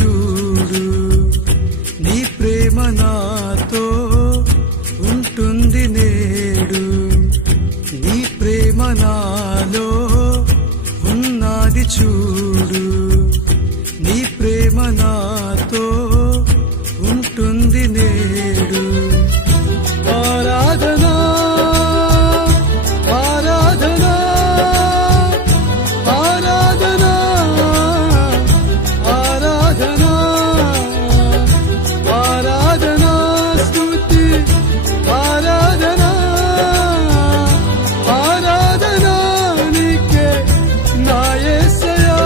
చూడు, నీ ప్రేమ నాతో ఉంటుంది నేడు. నీ ప్రేమ నాలో ఉన్నది చూడు, నీ ప్రేమ నాతో ఉంటుంది నేడు. ఆరాధనా ఆరాధనా ఆరాధనా ఆరాధనా ఆరాధనా స్తుతి ఆరాధనా ఆరాధనా నీకే నా యేసయ్యా.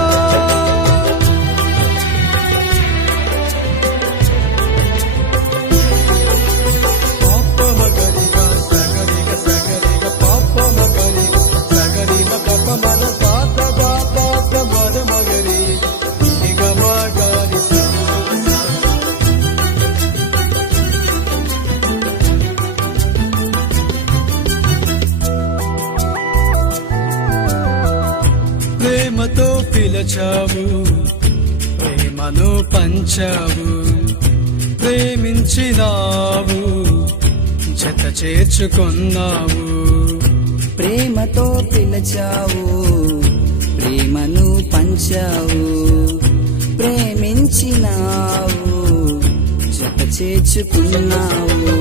ప్రేమతో పిలచావు, ప్రేమను పంచావు, ప్రేమించినావు, జత చేర్చుకున్నావు. ప్రేమతో పిలిచావు, ప్రేమను పంచావు, ప్రేమించినావు, జత చేర్చుకున్నావు.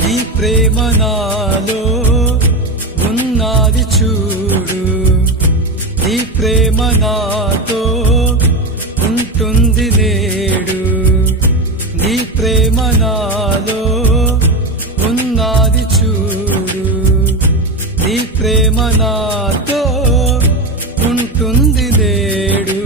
నీ ప్రేమ నాలో ఉన్నది చూడు, నీ ప్రేమ నాతో ఉంటుంది నేడు. నీ ప్రేమ నాలో ఉన్నది చూడు, నీ ప్రేమ నాతో ఉంటుంది నేడు.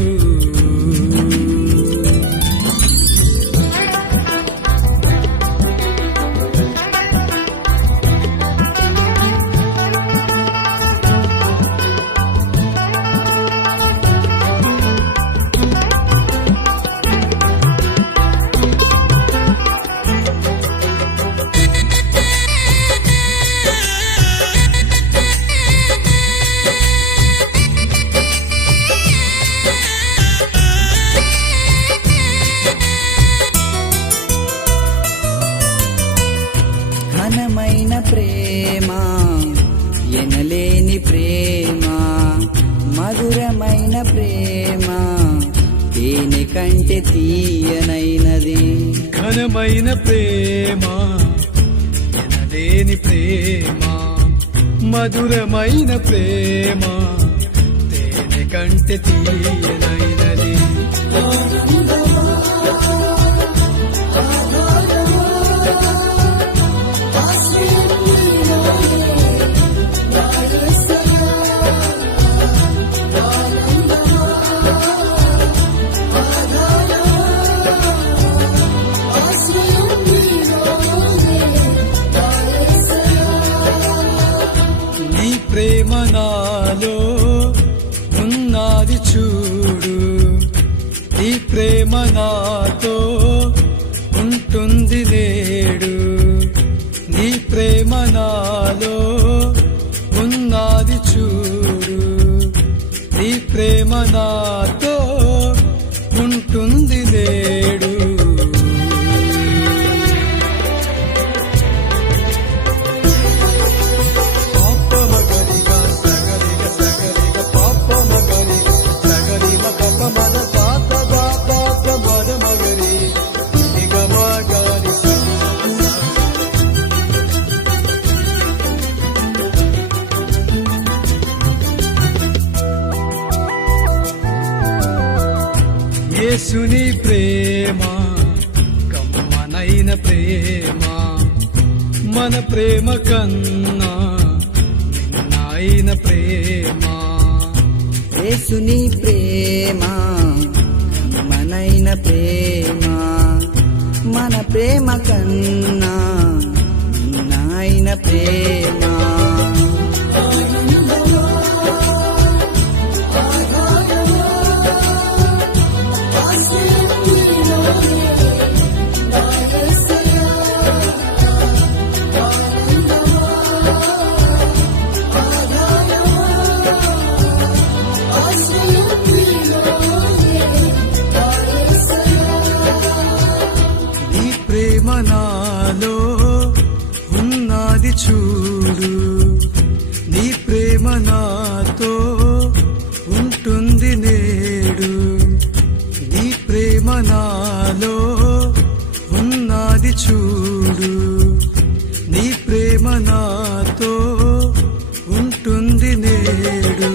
ఘనమైన ప్రేమ, ఎనలేని ప్రేమ, మధురమైన ప్రేమ, తేనె కంటే తీయనైనది. ఘనమైన ప్రేమ, ఎనలేని ప్రేమ, మధురమైన ప్రేమ, తేనె కంటే తీయనైనది. నీ ప్రేమ నాలో ఉన్నది చూడు, నీ ప్రేమ నాతో ఉంటుంది నేడు. నీ ప్రేమ నాలో ఉన్నది చూడు, నీ ప్రేమ నాతో ఉంటుంది నేడు. యేసుని ప్రేమ కమ్మనైన ప్రేమ, మన ప్రేమ కన్నా మిన్నైన ప్రేమ. యేసుని ప్రేమ, మనైన ప్రేమ, మన ప్రేమ కన్నా నాయన ప్రేమ నీ ప్రేమ నాలో ఉన్నది చూడు, నీ ప్రేమ నాతో ఉంటుంది నేడు. నీ ప్రేమ నాలో ఉన్నది చూడు, నీ ప్రేమ నాతో ఉంటుంది నేడు.